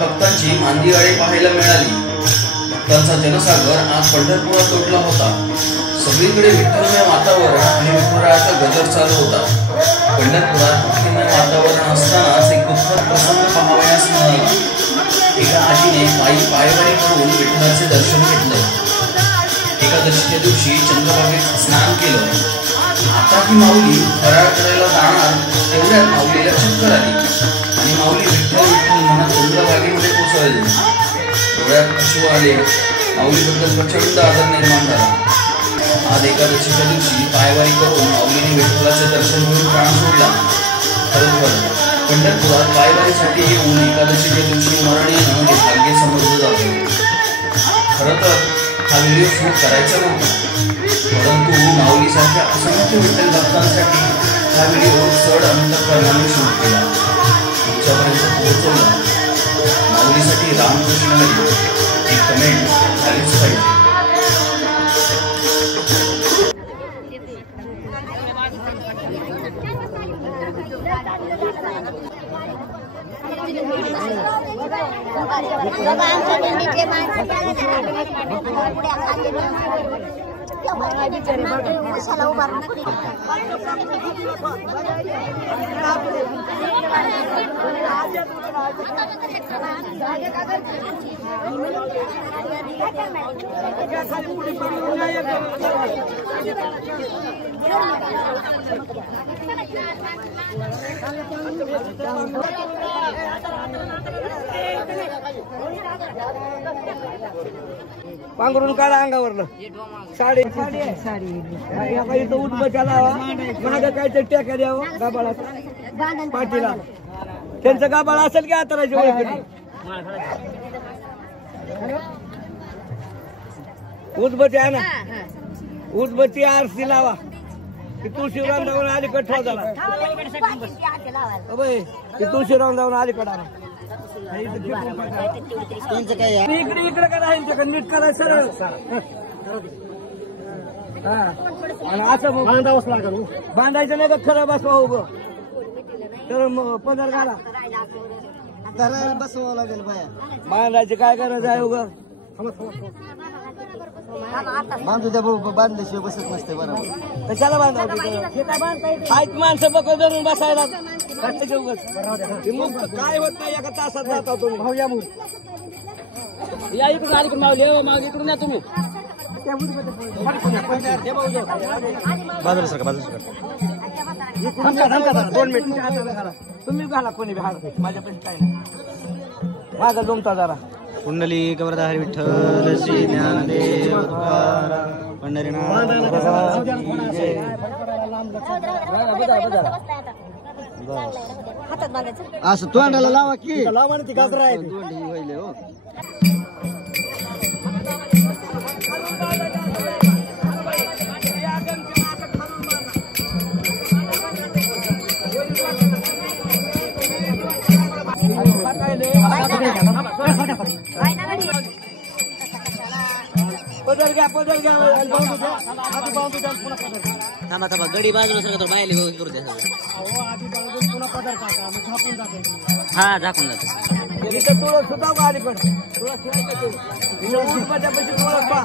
भक्तांची मांदियाळी पाहायला मिळाली. भक्तांचा जनसागर आज पंढरपुरात लोटला होता. सगळीकडे विठ्ठलमय वातावरण आणि विठुरायाचा गजर चालू होता. पंढरपुरात भक्तिमय वातावरण असतानाच एक दुःखद प्रसंग पाहावयास मिळाला. एका आजीने पायवारी करून विठ्ठलाचे दर्शन घेतलं. एकादशीच्या दिवशी चंद्रभागेत स्नान केलं. आता ही माऊली फराळ करायला जाणार तेवढ्यात माऊलीला चक्कर आली आणि माऊली विठ्ठल विठ्ठल म्हणत चंद्रभागेमध्ये कोसळली. डोळ्यात अश्रू आले. माऊलीबद्दल प्रचंड आदर निर्माण झाला. आज एकादशीच्या दिवशी पायवारी करून माऊलीने विठ्ठलाचे दर्शन घेऊन प्राण सोडला. खरोखर पंढरपुरात पायवारीसाठी येऊन एकादशीच्या दिवशी मरण येणं हे भाग्य समजलं जातं. खरं तर हा व्हिडिओ शूट करायचा नव्हता, परंतु माऊलीसारख्या असंख्य विठ्ठल भक्तांसाठी हा व्हिडिओ चढ अंतःकरणाने शूट केला, तुमच्यापर्यंत पोहोचवला. माऊलीसाठी रामकृष्ण हरी एक कमेंट झालीच पाहिजे. पांघरून काढा अंगावरलं. साडी इथं उठबचाला माग काहीतरी टेका द्यावं गाबाळा पाठीला. त्यांचं गाबाळ असेल की आता उदबत्ती आहे ना, उदबत्ती आरती लावा. तुळशीराम जाऊन अलीकड ठेवा झाला. तुळशीराम जाऊन अलीकड आला. इकडे इकडे करा, नीट करा सरळ. असं बांधायचं नाही का खरं बसवा उभं तर पदर घाला. बसवावं लागेल बाया. बांधायची काय गरज आहे उगं. बांधू द्या भाऊ, बांधल्याशिवाय बसत नसते. बरोबर कशाला बांधावं. आहेत माणसं बघ धरून बसायला. काय होत नाही एका तासात जाता तुम्ही. भाऊ या या इकडून अलीकडून मावली मावली इकडून या तुम्ही. बाजूला सर बाजूला 2 मिनिट तुम्ही घाला कोणी माझ्यापेक्षा काय नाही. माझा जमता जरा. कुंडली गवरदा हरी विठ्ठल श्री ज्ञानदेव पंढरीनाथ. असं तोंडाला लावा की लावा ती गाजरा आहे. हो पदर घ्या पदर घ्या. थांबा थांबा गडी बाजूला सगळं तर बाहेर करू द्या. हा झाकून जातो. इथं तुळस सुद्धा का अलीकडे तुळस पैसे तुळस पा.